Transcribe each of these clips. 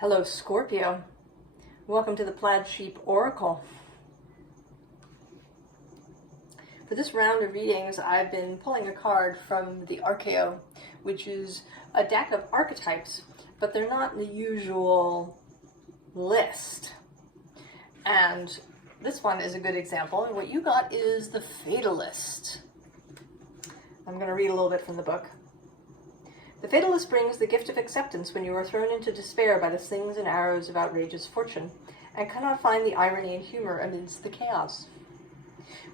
Hello, Scorpio. Welcome to the Plaid Sheep Oracle. For this round of readings, I've been pulling a card from the archeo, which is a deck of archetypes, but they're not in the usual list. And this one is a good example, and what you got is the Fatalist. I'm going to read a little bit from the book. The Fatalist brings the gift of acceptance when you are thrown into despair by the slings and arrows of outrageous fortune, and cannot find the irony and humor amidst the chaos.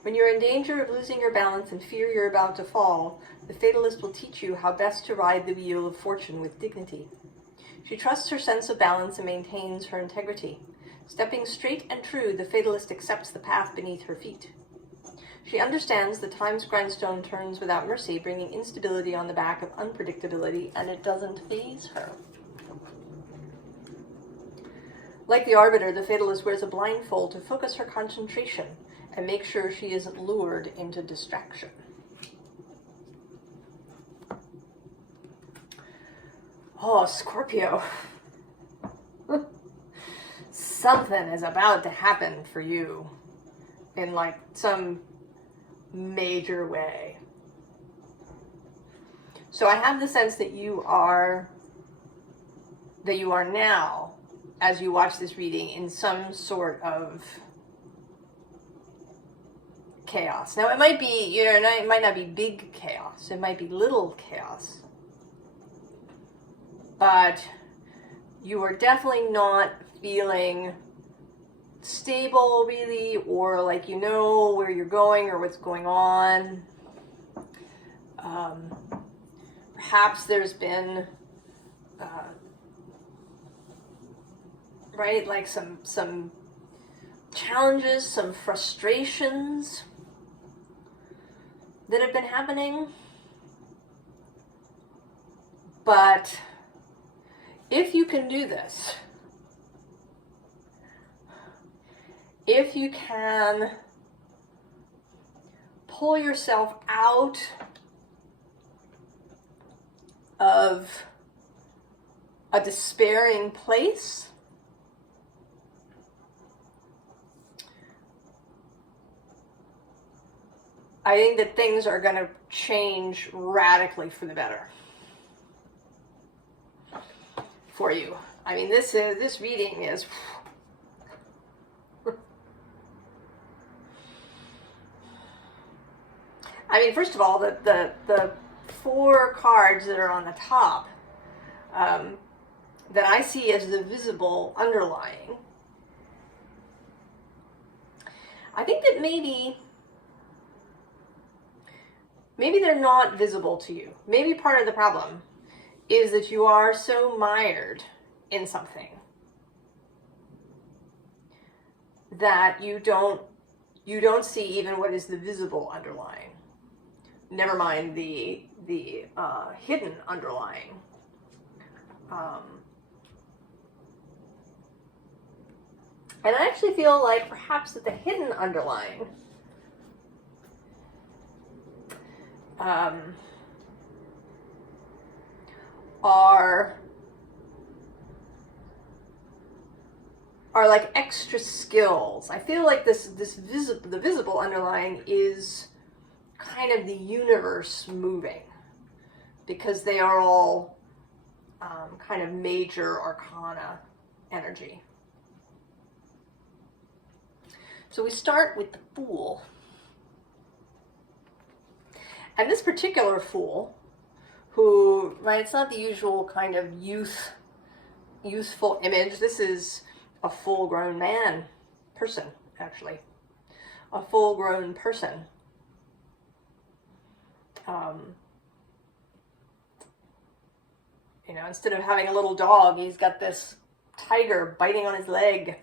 When you're in danger of losing your balance and fear you're about to fall, the Fatalist will teach you how best to ride the wheel of fortune with dignity. She trusts her sense of balance and maintains her integrity. Stepping straight and true, the Fatalist accepts the path beneath her feet. She understands that time's grindstone turns without mercy, bringing instability on the back of unpredictability, and it doesn't faze her. Like the Arbiter, the Fatalist wears a blindfold to focus her concentration and make sure she isn't lured into distraction. Oh, Scorpio. Something is about to happen for you in like some major way. So I have the sense that you are now, as you watch this reading, in some sort of chaos. Now it might be, it might not be big chaos. It might be little chaos. But you are definitely not feeling stable, really, or like you know where you're going or what's going on. Perhaps there's been, right, like some challenges, some frustrations that have been happening. But if you can do this, if you can pull yourself out of a despairing place, I think that things are going to change radically for the better for you. I mean, this reading is I mean, first of all, the four cards that are on the top that I see as the visible underlying, I think that maybe they're not visible to you. Maybe part of the problem is that you are so mired in something that you don't see even what is the visible underlying. Never mind the hidden underlying. And I actually feel like perhaps that the hidden underlying are like extra skills. I feel like the visible underlying is kind of the universe moving, because they are all kind of major arcana energy. So we start with the Fool. And this particular Fool, who, right, it's not the usual kind of youthful image. This is a full-grown person, actually. A full-grown person. Instead of having a little dog, he's got this tiger biting on his leg.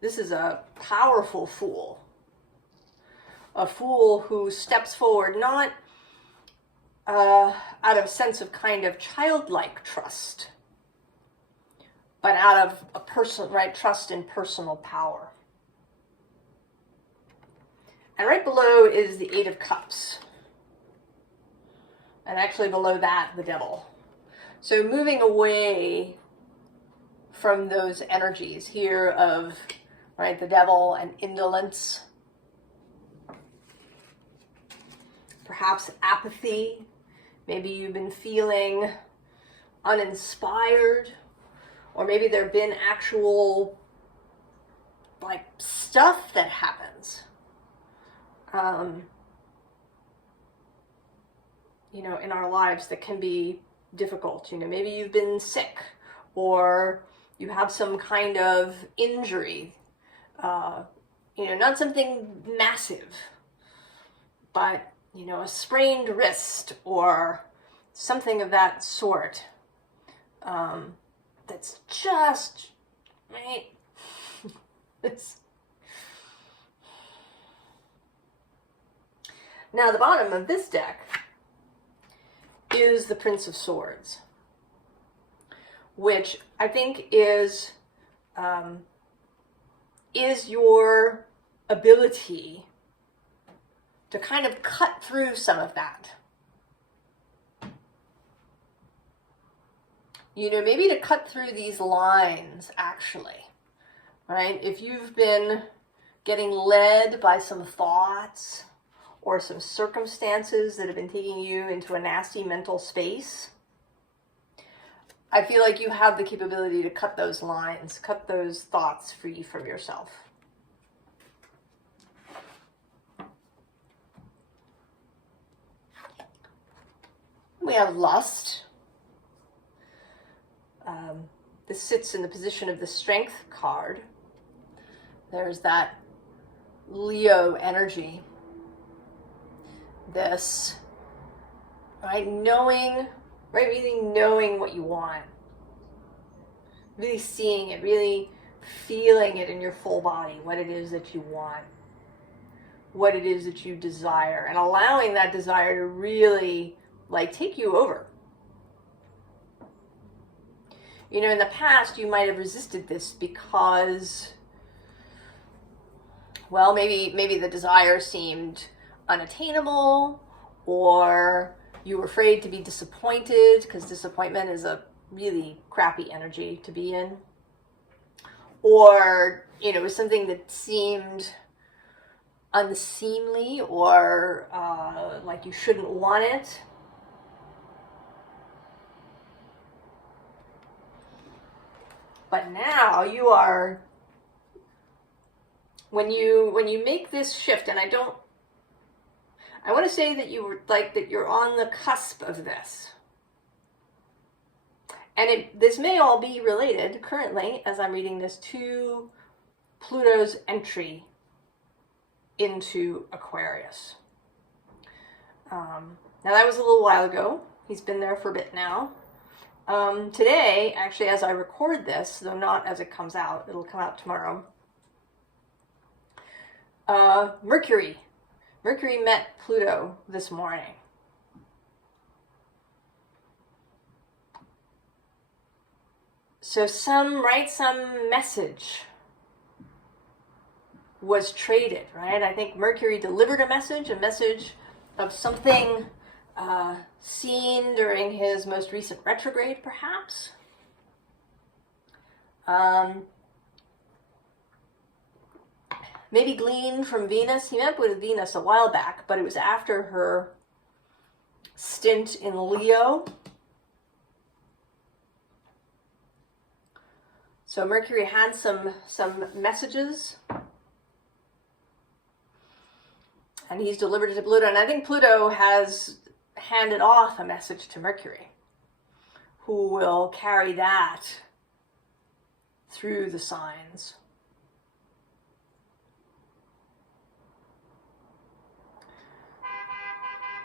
This is a powerful Fool. A Fool who steps forward not out of a sense of kind of childlike trust, but out of trust in personal power. And right below is the Eight of Cups. And actually below that, the Devil. So moving away from those energies here of, right, the devil and indolence. Perhaps apathy. Maybe you've been feeling uninspired, or maybe there have been actual like stuff that happens, you know, in our lives that can be difficult. You know, maybe you've been sick, or you have some kind of injury, you know, not something massive, but, you know, a sprained wrist or something of that sort, that's just, right? Now, the bottom of this deck is the Prince of Swords, which I think is your ability to kind of cut through some of that. You know, maybe to cut through these lines, actually, right? If you've been getting led by some thoughts or some circumstances that have been taking you into a nasty mental space, I feel like you have the capability to cut those lines, cut those thoughts free from yourself. We have lust. This sits in the position of the Strength card. There's that Leo energy. This, right, knowing, right, really knowing what you want. Really seeing it, really feeling it in your full body, what it is that you want, what it is that you desire, and allowing that desire to really, like, take you over. You know, in the past, you might have resisted this because, well, maybe the desire seemed unattainable, or you were afraid to be disappointed, because disappointment is a really crappy energy to be in. Or, you know, it was something that seemed unseemly, or like you shouldn't want it. But now you are, when you make this shift, and I want to say that you're on the cusp of this. And this may all be related currently, as I'm reading this, to Pluto's entry into Aquarius. Now that was a little while ago. He's been there for a bit now. Today, actually, as I record this, though not as it comes out, it'll come out tomorrow. Mercury met Pluto this morning. So some message was traded, right? I think Mercury delivered a message of something seen during his most recent retrograde, perhaps. Maybe gleaned from Venus. He met with Venus a while back, but it was after her stint in Leo. So Mercury had some messages, and he's delivered it to Pluto. And I think Pluto has handed off a message to Mercury, who will carry that through the signs.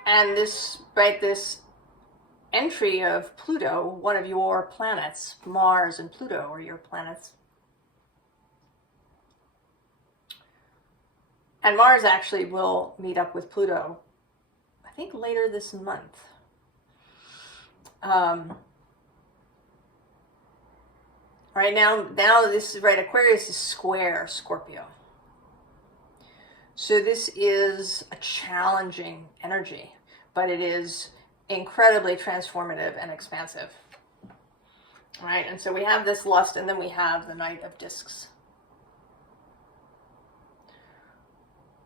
And this entry of Pluto, one of your planets, Mars and Pluto are your planets. And Mars actually will meet up with Pluto, I think later this month. Right now this, right, Aquarius is square Scorpio. So this is a challenging energy, but it is incredibly transformative and expansive. right? And so we have this lust, and then we have the Knight of Discs.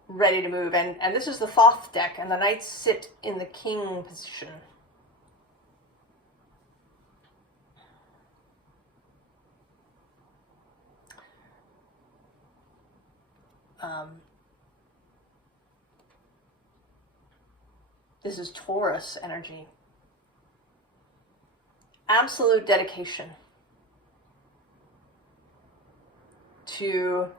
Ready to move. And this is the Thoth deck, and the Knights sit in the King position. This is Taurus energy. Absolute dedication to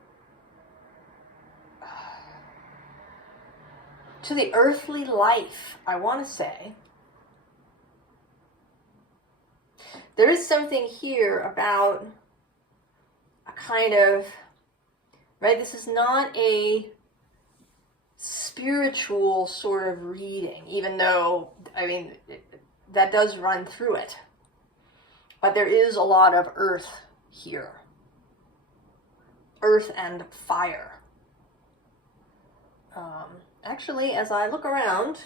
the earthly life, I want to say. There is something here about a kind of, right, this is not a spiritual sort of reading, even though, I mean, that does run through it. But there is a lot of earth here. Earth and fire. Actually, as I look around,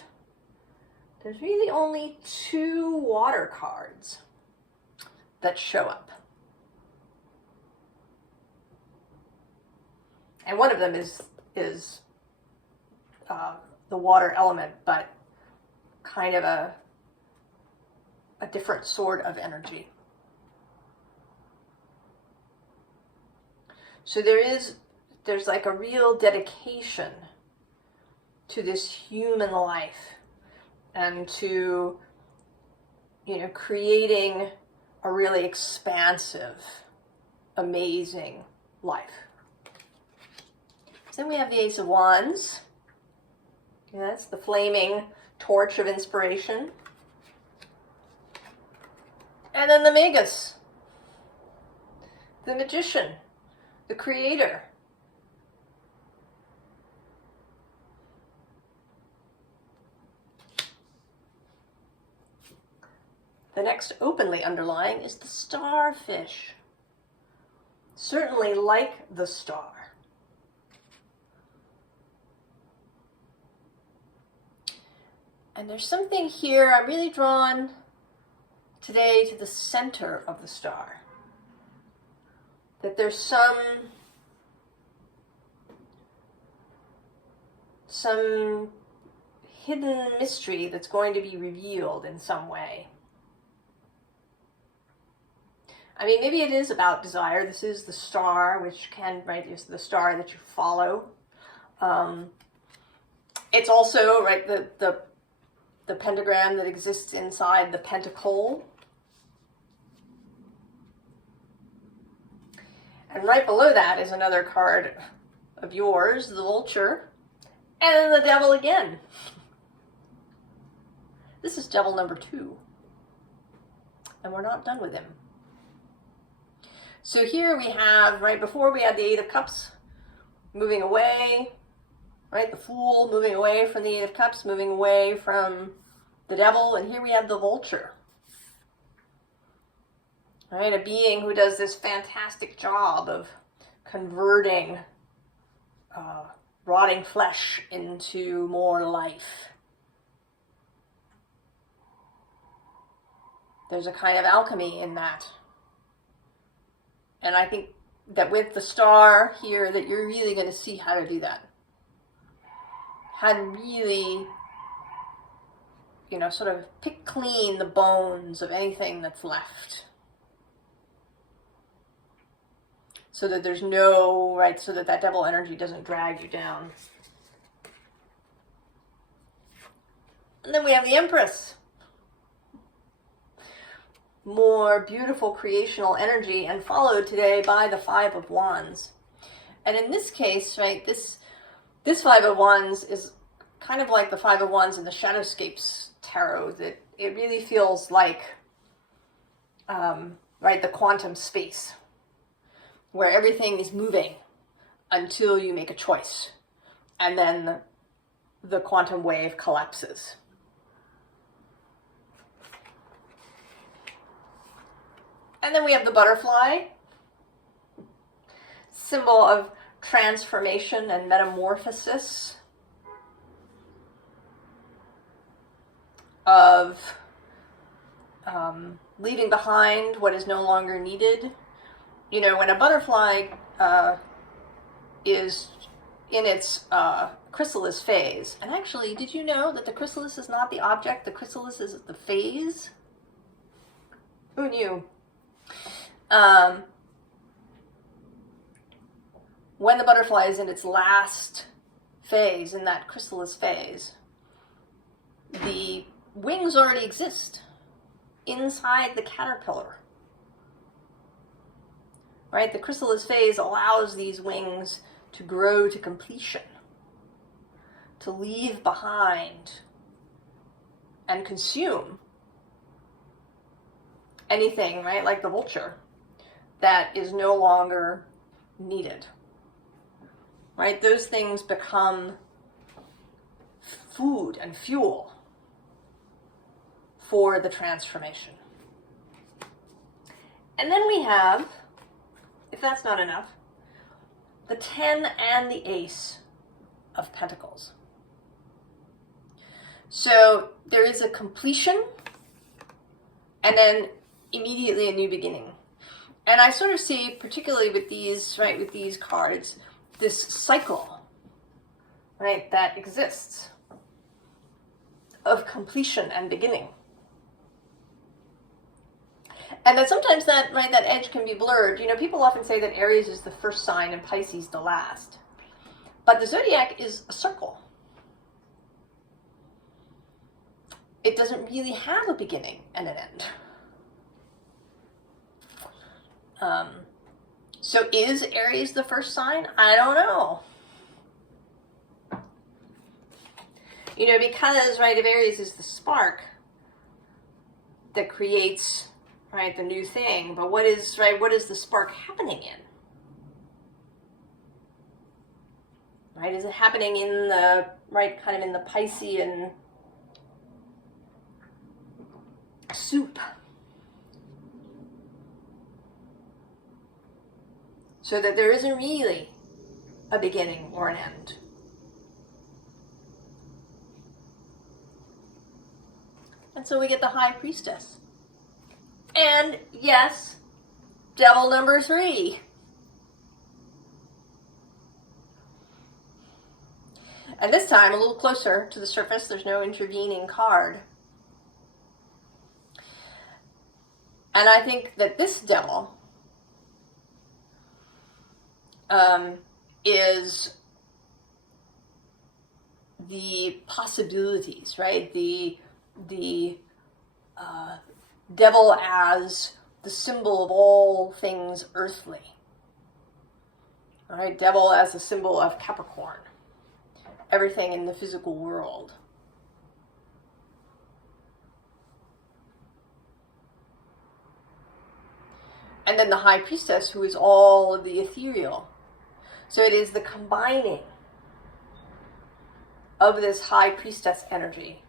there's really only 2 water cards that show up. And one of them is the water element, but kind of a different sort of energy. So there's like a real dedication to this human life and to, creating a really expansive, amazing life. So then we have the Ace of Wands. That's the flaming torch of inspiration. And then the Magus, the magician, the creator. The next openly underlying is the starfish. Certainly like the star. And there's something here, I'm really drawn today to the center of the star. That there's some hidden mystery that's going to be revealed in some way. I mean, maybe it is about desire. This is the star, which can, right, is the star that you follow. It's also, right, the pentagram that exists inside the pentacle. And right below that is another card of yours, the vulture, and then the devil again. This is devil number 2. And we're not done with him. So here we have, right before we had the 8 of Cups moving away, right? The Fool moving away from the 8 of Cups, moving away from the devil, and here we have the vulture. Right? A being who does this fantastic job of converting rotting flesh into more life. There's a kind of alchemy in that. And I think that with the star here, that you're really going to see how to do that. How to really, sort of pick clean the bones of anything that's left. So that there's no, right, so that devil energy doesn't drag you down. And then we have the Empress. More beautiful creational energy, and followed today by the 5 of Wands. And in this case, right, this 5 of Wands is kind of like the 5 of Wands in the Shadowscapes Tarot, that it really feels like, right, the quantum space, where everything is moving until you make a choice, and then the quantum wave collapses. And then we have the butterfly, symbol of transformation and metamorphosis, of leaving behind what is no longer needed. You know, when a butterfly is in its chrysalis phase, and actually, did you know that the chrysalis is not the object, the chrysalis is the phase? Who knew? When the butterfly is in its last phase, in that chrysalis phase, the wings already exist inside the caterpillar. Right? The chrysalis phase allows these wings to grow to completion, to leave behind and consume anything, right, like the vulture, that is no longer needed. Right? Those things become food and fuel for the transformation. And then we have, if that's not enough, the 10 and the Ace of Pentacles. So there is a completion and then immediately a new beginning. And I sort of see, particularly with these, right, with these cards, this cycle, right, that exists of completion and beginning. And that sometimes that, right, that edge can be blurred. You know, people often say that Aries is the first sign and Pisces the last. But the zodiac is a circle. It doesn't really have a beginning and an end. So is Aries the first sign? I don't know. You know, because, right, if Aries is the spark that creates, right, the new thing, but what is the spark happening in? Right, is it happening in the, right, kind of in the Piscean soup? So that there isn't really a beginning or an end. And so we get the High Priestess. And yes, devil number 3. And this time, a little closer to the surface, there's no intervening card. And I think that this devil is the possibilities, right? The devil as the symbol of all things earthly. All right, devil as a symbol of Capricorn, everything in the physical world. And then the High Priestess, who is all of the ethereal. So it is the combining of this High Priestess energy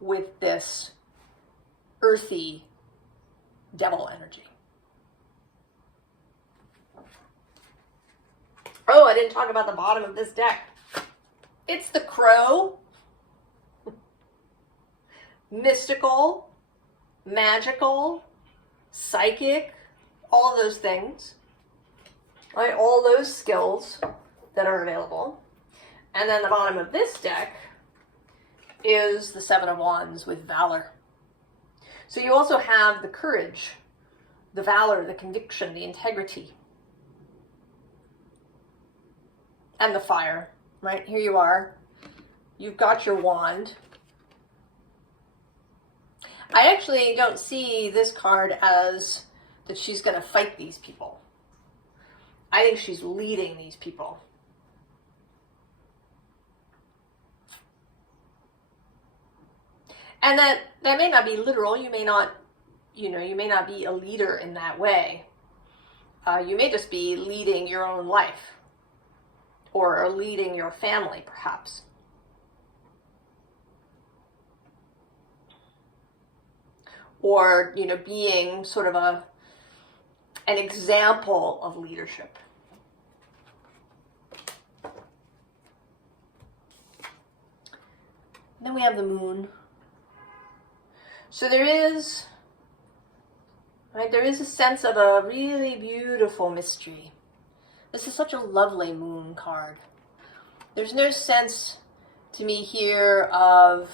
with this earthy devil energy. Oh, I didn't talk about the bottom of this deck. It's the Crow. Mystical, magical, psychic, all of those things. Right? All those skills that are available. And then the bottom of this deck is the Seven of Wands with Valor. So you also have the courage, the valor, the conviction, the integrity, and the fire. Right? Here you are. You've got your wand. I actually don't see this card as that she's going to fight these people. I think she's leading these people. And that may not be literal. You may not, you may not be a leader in that way. You may just be leading your own life. Or leading your family, perhaps. Or, being sort of an example of leadership. And then we have the Moon. So there is Right? There is a sense of a really beautiful mystery. This is such a lovely moon card. There's no sense to me here of,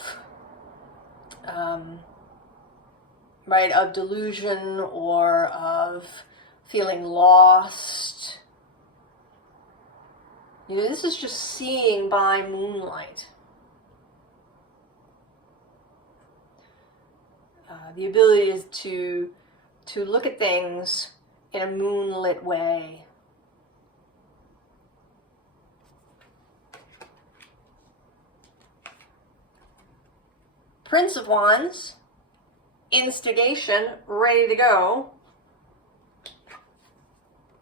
right, of delusion or of feeling lost. You know, this is just seeing by moonlight. The ability is to look at things in a moonlit way. Prince of Wands, instigation, ready to go.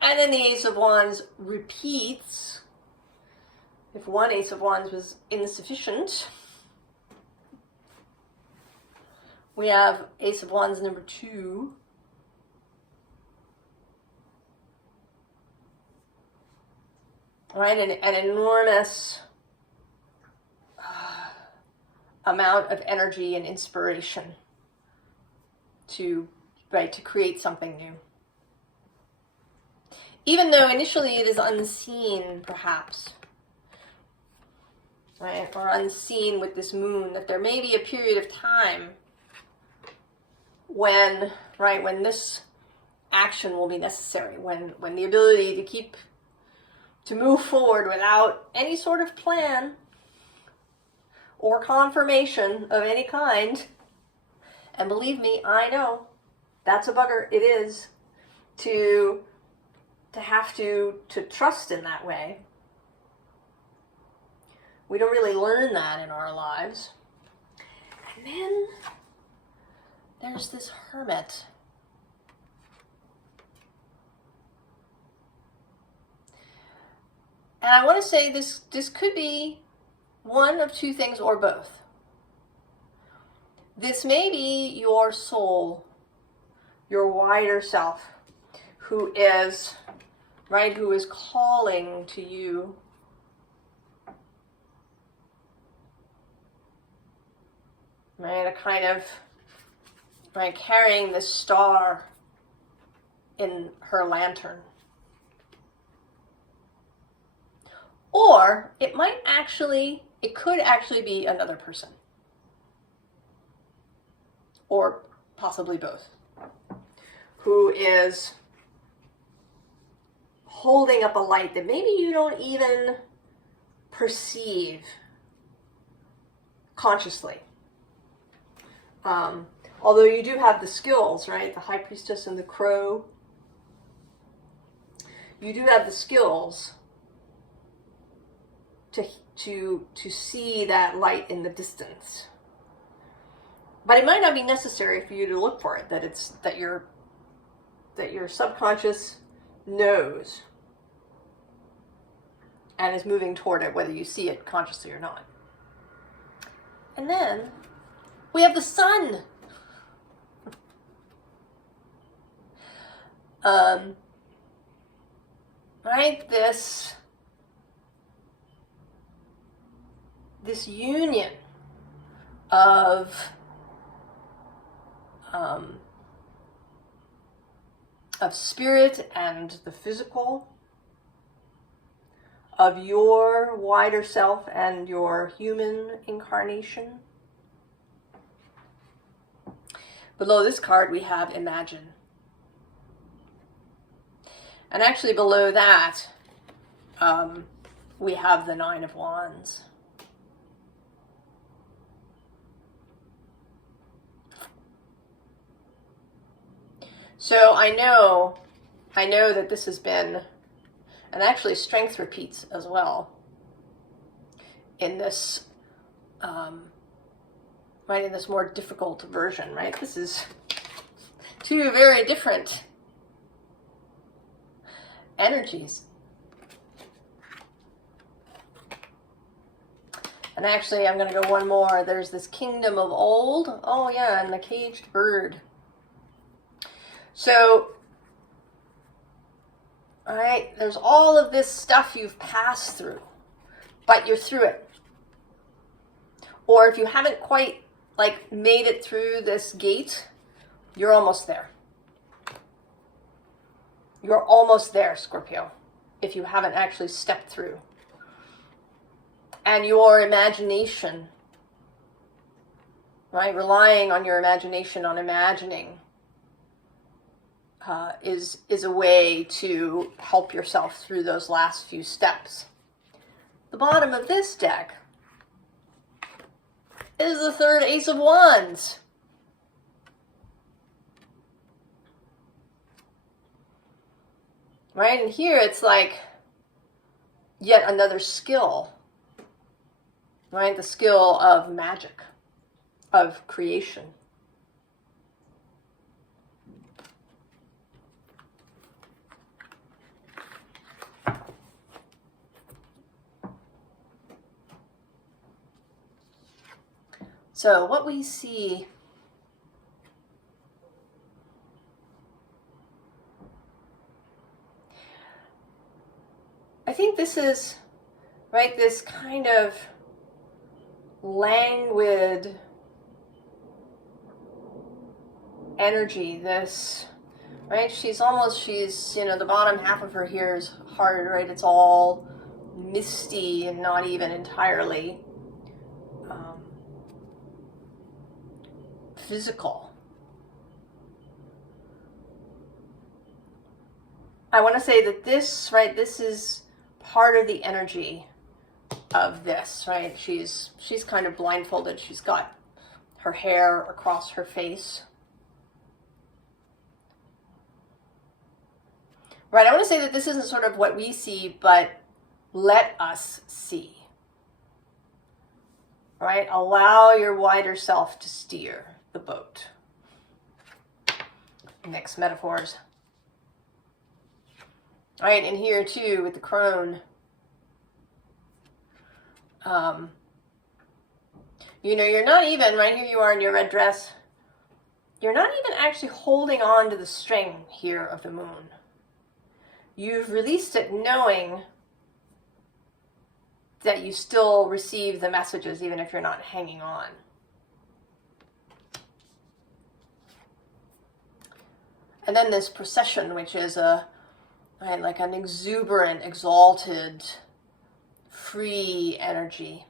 And then the Ace of Wands repeats. If one Ace of Wands was insufficient, we have Ace of Wands number 2. Right, an enormous amount of energy and inspiration to create something new. Even though initially it is unseen, perhaps, right, or unseen with this moon, that there may be a period of time when, right, when this action will be necessary, when the ability to move forward without any sort of plan or confirmation of any kind. And believe me, I know that's a bugger. It is to have to trust in that way. We don't really learn that in our lives. And then there's this Hermit. And I want to say this could be one of two things or both. This may be your soul, your wider self, who is, right, who is calling to you. Right, a kind of, right, carrying this star in her lantern. Or it could actually be another person. Or possibly both. Who is holding up a light that maybe you don't even perceive consciously. Although you do have the skills, right? The High Priestess and the Crow. You do have the skills to see that light in the distance. But it might not be necessary for you to look for it, that your subconscious knows and is moving toward it, whether you see it consciously or not. And then we have the Sun. Right? This union of spirit and the physical, of your wider self and your human incarnation. Below this card we have Imagine. And actually below that we have the Nine of Wands. So I know that this has been, and actually strength repeats as well in this, right, in this more difficult version, right? This is two very different energies. And actually, I'm going to go one more. There's this Kingdom of Old. Oh yeah, and the Caged Bird. So, all right, there's all of this stuff you've passed through, but you're through it. Or if you haven't quite, like, made it through this gate, you're almost there. You're almost there, Scorpio, if you haven't actually stepped through. And your imagination, right, relying on your imagination, on imagining, is a way to help yourself through those last few steps. The bottom of this deck is the third Ace of Wands. Right, and here it's like yet another skill, right? The skill of magic, of creation. So what we see I think this is, right, this kind of languid energy, this, right, she's, you know, the bottom half of her here is hard, right, it's all misty and not even entirely physical. I want to say that this, right, this is part of the energy of this, right? She's kind of blindfolded. She's got her hair across her face. Right, I want to say that this isn't sort of what we see, but let us see. Right? Allow your wider self to steer the boat. Next metaphors. All right, and here too with the crone. You know, you're not even, right here you are in your red dress, you're not even actually holding on to the string here of the moon. You've released it knowing that you still receive the messages even if you're not hanging on. And then this procession, which is right, like an exuberant, exalted, free energy.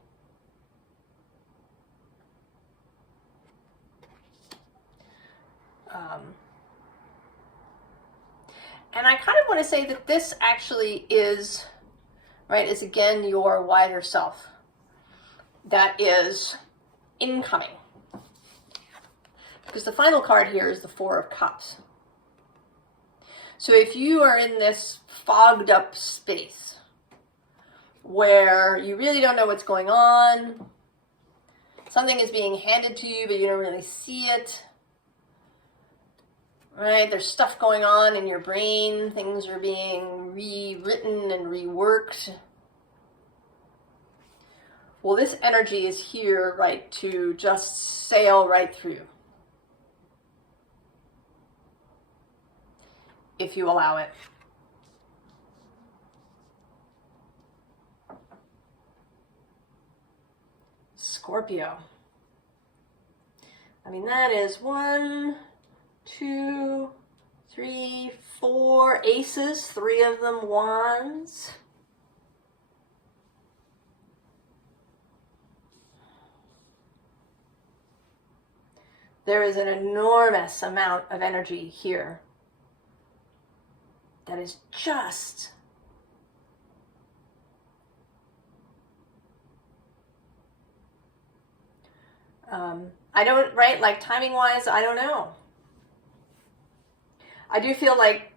And I kind of want to say that this actually is, right, is again your wider self that is incoming. Because the final card here is the Four of Cups. So if you are in this fogged up space where you really don't know what's going on, something is being handed to you but you don't really see it, right? There's stuff going on in your brain, things are being rewritten and reworked. Well, this energy is here, right, to just sail right through. If you allow it. Scorpio. I mean, that is 1, 2, 3, 4 aces, 3 of them wands. There is an enormous amount of energy here that is just I don't, right, like timing wise, I don't know. I do feel like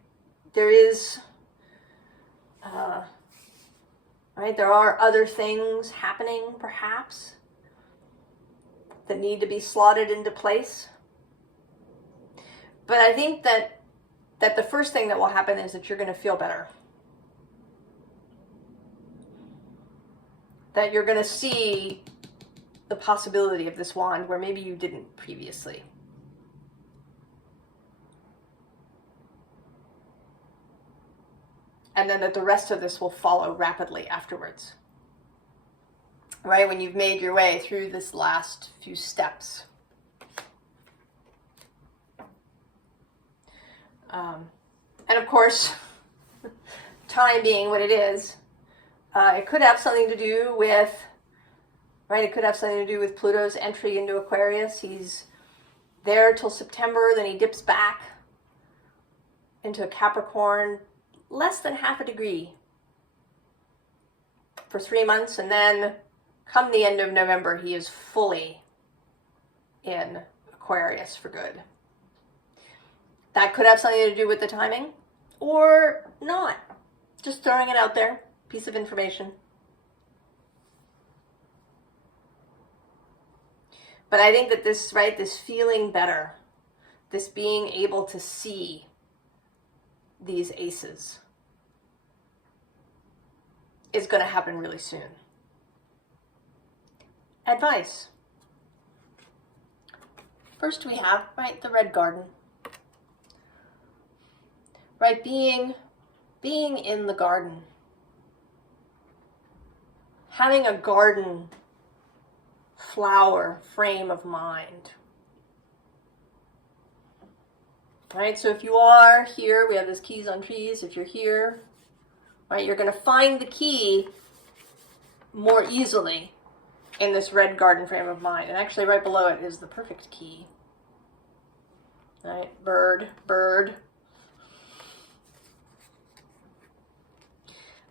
there is right, there are other things happening perhaps that need to be slotted into place. But I think that the first thing that will happen is that you're going to feel better. That you're going to see the possibility of this wand where maybe you didn't previously. And then that the rest of this will follow rapidly afterwards. Right? When you've made your way through this last few steps. And of course, time being what it is, it could have something to do with, right, it could have something to do with Pluto's entry into Aquarius. He's there till September, then he dips back into Capricorn, less than half a degree for 3 months, and then come the end of November, he is fully in Aquarius for good. That could have something to do with the timing, or not. Just throwing it out there, piece of information. But I think that this, right, this feeling better, this being able to see these aces is going to happen really soon. Advice. First we have, right, the red garden. Right, being in the garden. Having a garden flower frame of mind. Right, so if you are here, we have this keys on trees. If you're here, right, you're going to find the key more easily in this red garden frame of mind. And actually right below it is the perfect key. Right, bird, bird.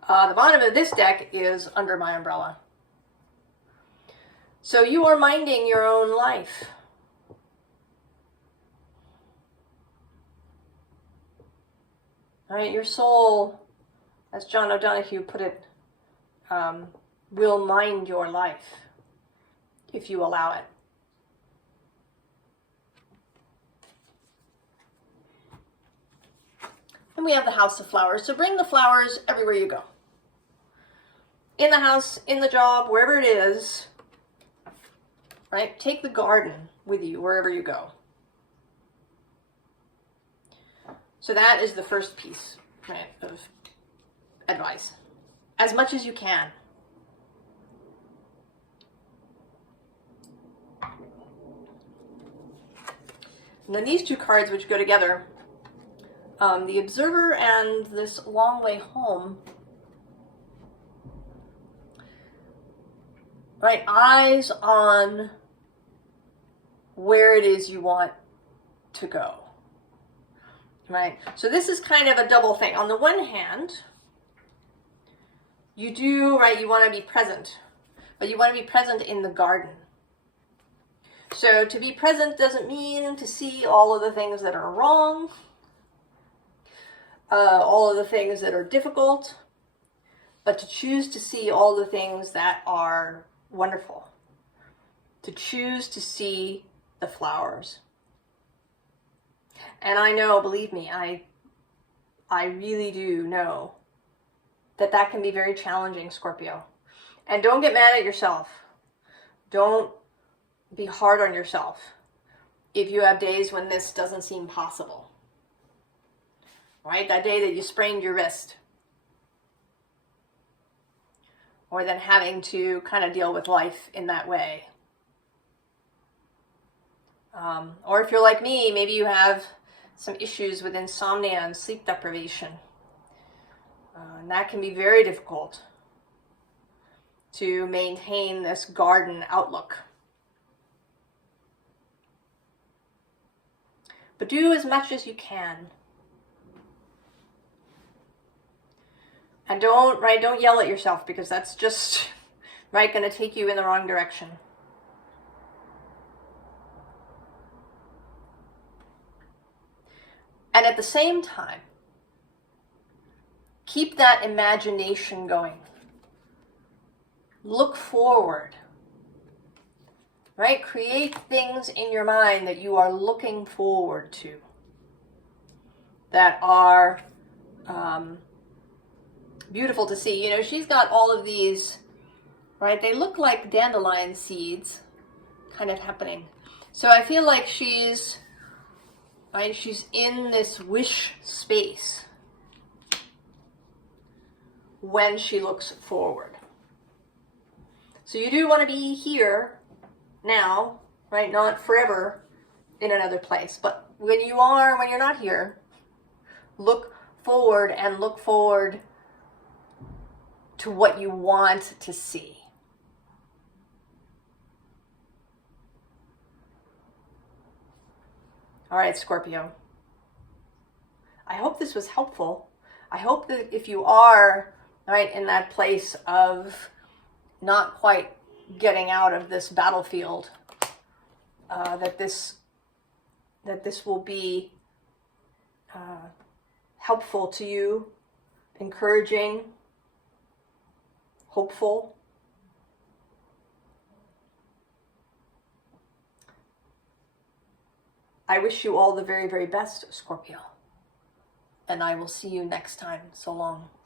The bottom of this deck is under my umbrella. So you are minding your own life. All right, your soul, as John O'Donohue put it, will mind your life if you allow it. And we have the house of flowers. So bring the flowers everywhere you go. In the house, in the job, wherever it is, right? Take the garden with you wherever you go. So that is the first piece, right, of advice. As much as you can. And then these two cards, which go together, the Observer and this Long Way Home, right, eyes on where it is you want to go. Right, so this is kind of a double thing. On the one hand, you do, right, you want to be present, but you want to be present in the garden. So to be present doesn't mean to see all of the things that are wrong, all of the things that are difficult, but to choose to see all the things that are wonderful. To choose to see the flowers. And I know, believe me, I really do know that that can be very challenging, Scorpio. And don't get mad at yourself. Don't be hard on yourself if you have days when this doesn't seem possible. Right? That day that you sprained your wrist. Or then having to kind of deal with life in that way. Or if you're like me, maybe you have some issues with insomnia and sleep deprivation. And that can be very difficult to maintain this garden outlook. But do as much as you can. And don't yell at yourself, because that's just, right, going to take you in the wrong direction. And at the same time, keep that imagination going. Look forward. Right? Create things in your mind that you are looking forward to. That are beautiful to see. You know, she's got all of these, right? They look like dandelion seeds kind of happening. So I feel like she's in this wish space when she looks forward. So you do want to be here now, right? Not forever in another place. But when you're not here, look forward and look forward to what you want to see. All right, Scorpio. I hope this was helpful. I hope that if you are right in that place of not quite getting out of this battlefield, that this will be helpful to you, encouraging, hopeful. I wish you all the very, very best, Scorpio. And I will see you next time. So long.